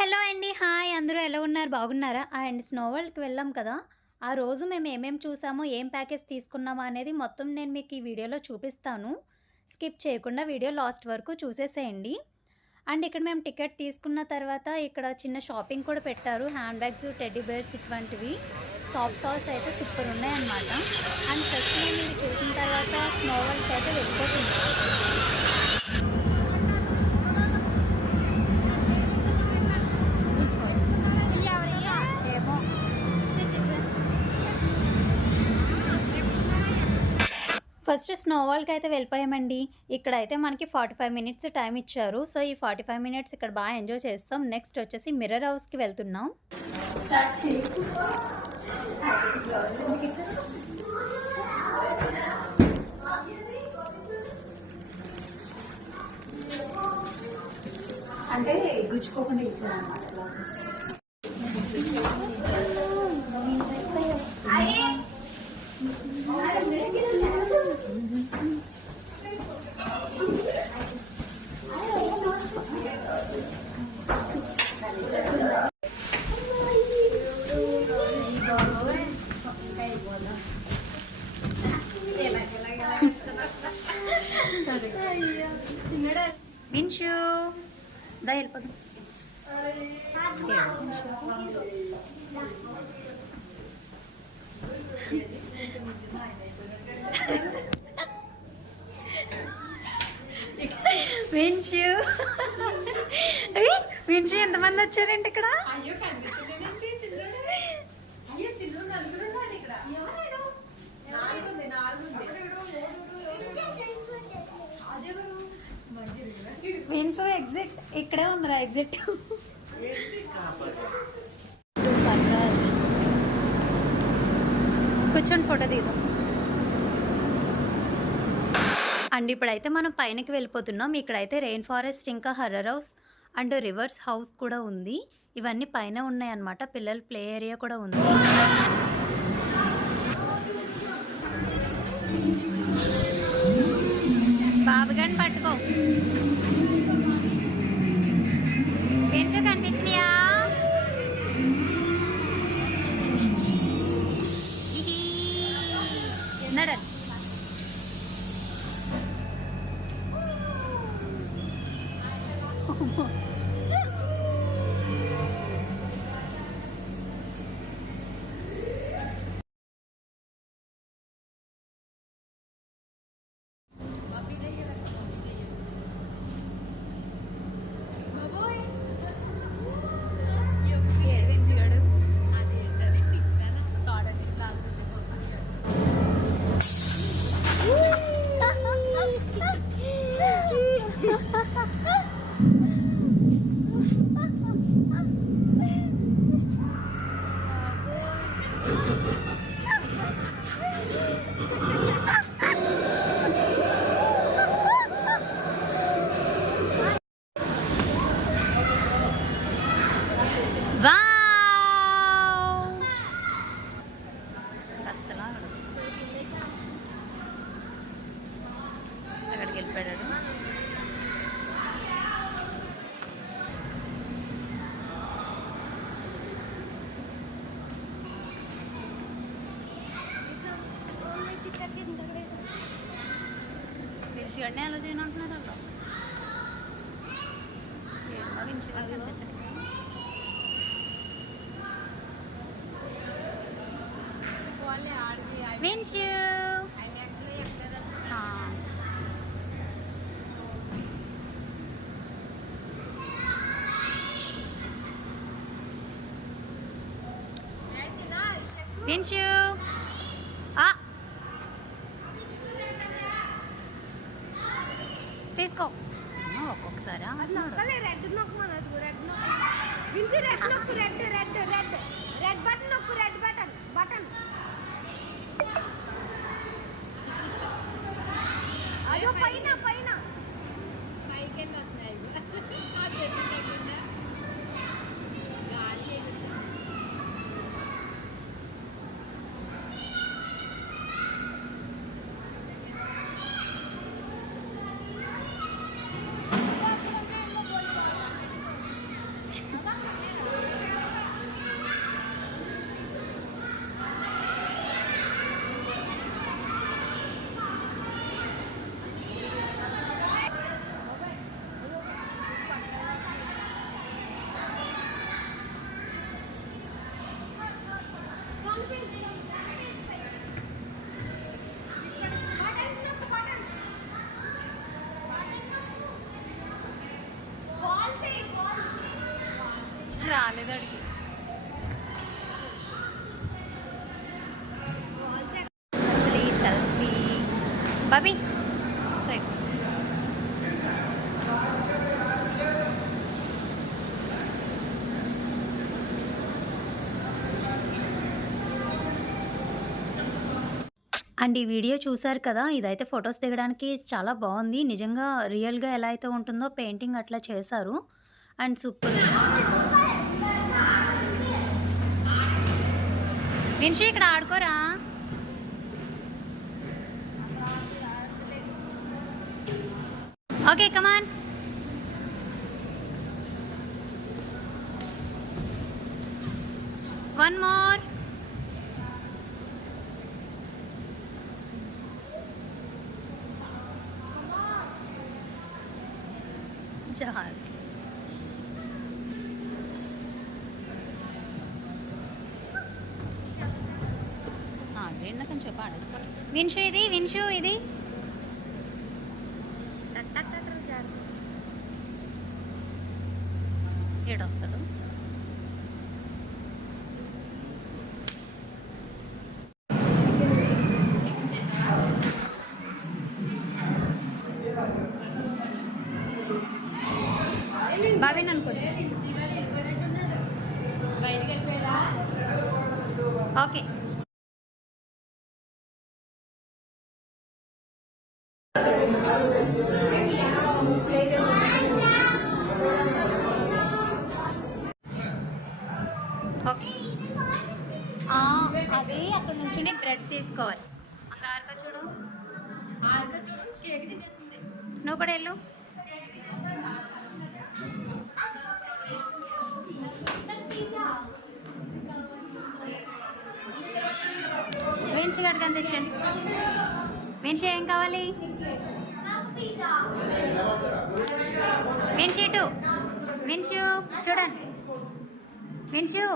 Hello అండి. Hi! అందరూ ఎలా ఉన్నారు? బాగున్నారా? అండ్ స్నో వరల్డ్‌కి వెళ్ళాం కదా! ఆ రోజు మేము ఏమేమి చూసామో, ఏం ప్యాకేజ్ తీసుకున్నామో అనేది మొత్తం నేను మీకు ఈ వీడియోలో చూపిస్తాను. స్కిప్ చేయకుండా వీడియో లాస్ట్ వరకు చూసేసేయండి. అండ్ ఇక్కడ మేము టికెట్ తీసుకున్న తర్వాత ఇక్కడ చిన్న షాపింగ్ కూడా పెట్టారు. హ్యాండ్ బ్యాగ్స్, టెడ్డీ బేర్స్ ఇటువంటివి. సాఫ్ట్ టాయ్స్ అయితే సూపర్ ఉన్నాయన్నమాట. అండ్ ఫస్ట్ మేము ఇవి చూసిన తర్వాత స్నో వరల్డ్‌కి అయితే వెళ్ళిపోతున్నాం. ఏమో ఫస్ట్ స్నో వరల్డ్‌కి అయితే వెళ్ళిపోయామండి. ఇక్కడైతే మనకి 45 మినిట్స్ టైమ్ ఇచ్చారు. సో, ఈ 45 మినిట్స్ ఇక్కడ బాగా ఎంజాయ్ చేస్తాం. నెక్స్ట్ వచ్చేసి మిర్రర్ హౌస్‌కి వెళ్తున్నాం. స్టార్ట్ చెయ్యి. అంటే గుచ్చుకోకుండా ఇచ్చారన్నమాట. విన్షు దా వెళ్ళిపోదాం. విన్షు విన్షు ఎంతమంది వచ్చారండి ఇక్కడ? విన్సు ఎగ్జిట్ ఇక్కడే ఉందిరా. ఎగ్జిట్ కూర్చొని ఫోటో దిగుదాం. అండ్ ఇప్పుడైతే మనం పైనకి వెళ్ళిపోతున్నాం. ఇక్కడైతే రెయిన్ ఫారెస్ట్, ఇంకా horror house and reverse house కూడా ఉంది. ఇవన్నీ పైన ఉన్నాయన్నమాట. పిల్లల ప్లే ఏరియా కూడా ఉంది. బాబుగాని పట్టుకో. పెన్షో కనిపించినాయా? నడన్ అక్కడికి వెళ్ళిపోయాడు. విన్షిగడ్నే ఎలా చేయను అంటున్నారు వాళ్ళు. ఏమో విన్షిగడ్ కనిపించండి. విన్షు విన్షు తీసుకో. ఒక్కొక్కసారి అయ్యో పైన పైన రాలేదు అడిగి. Actually selfie Bobby side. And ఈ వీడియో చూసారు కదా, ఇదైతే ఫొటోస్ దిగడానికి చాలా బాగుంది. నిజంగా రియల్గా ఎలా అయితే ఉంటుందో పెయింటింగ్ అట్లా చేశారు. And super. విన్షు ఇక్కడ ఆడుకోరా. Okay come on. One more. చాలు. కొంచెం ఆడేసుకోండి. విన్షు ఇది, విన్షు ఇది. ఏడొస్తాడు. బాబీ అనుకోండి. ఓకే. ఓకే అది అక్కడ నుంచి బ్రెడ్ తీసుకోవాలి. ఆర్క చూడు, ఆర్క చూడు కేక్ తినేస్తుంది. నువ్వు కూడా వెళ్ళు. వెన్షి గడికి అందించండి. వెన్షి ఏం కావాలి? వెన్షి ఇటు. వెన్షు చూడండి. వెన్షు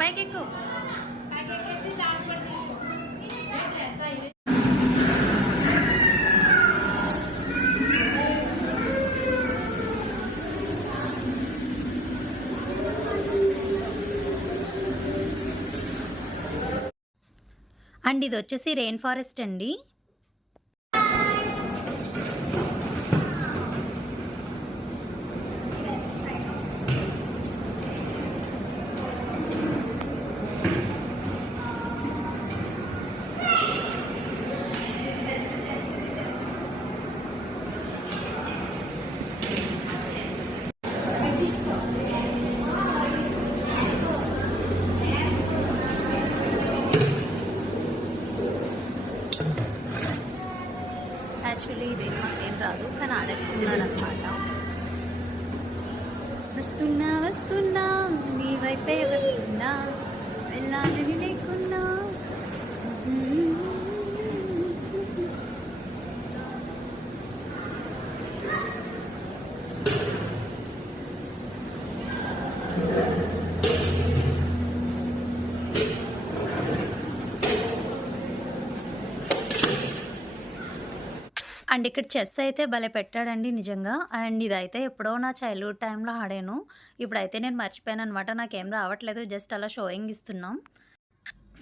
పైకెక్కు. అండ్ ఇది వచ్చేసి రెయిన్ ఫారెస్ట్ అండి. యాక్చువల్లీ ఇది మాకేం రాదు, కానీ ఆడేస్తున్నారు అనమాట. వస్తున్నా వస్తున్నా నీ వైపే వస్తున్నా, వెళ్ళాలని లేకున్నా. అండ్ ఇక్కడ చెస్ అయితే భలే పెట్టాడండి నిజంగా. అండ్ ఇదైతే ఎప్పుడో నా చైల్డ్హుడ్ టైంలో ఆడాను. ఇప్పుడైతే నేను మర్చిపోయాను అనమాట. నాకేం రావట్లేదు, జస్ట్ అలా షోయింగ్ ఇస్తున్నాం.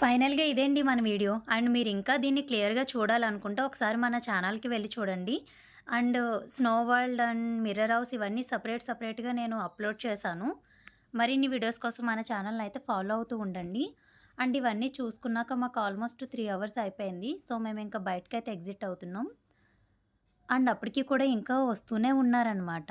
ఫైనల్గా ఇదేంటి మన వీడియో. అండ్ మీరు ఇంకా దీన్ని క్లియర్గా చూడాలనుకుంటే ఒకసారి మన ఛానల్కి వెళ్ళి చూడండి. And snow world and mirror house ఇవన్నీ సపరేట్గా నేను అప్లోడ్ చేశాను. మరిన్ని వీడియోస్ కోసం మన ఛానల్ని అయితే ఫాలో అవుతూ ఉండండి. అండ్ ఇవన్నీ చూసుకున్నాక మాకు ఆల్మోస్ట్ 3 అవర్స్ అయిపోయింది. సో మేము ఇంకా బయటకైతే ఎగ్జిట్ అవుతున్నాం. అండ్ అప్పటికి కూడా ఇంకా వస్తూనే ఉన్నారనమాట.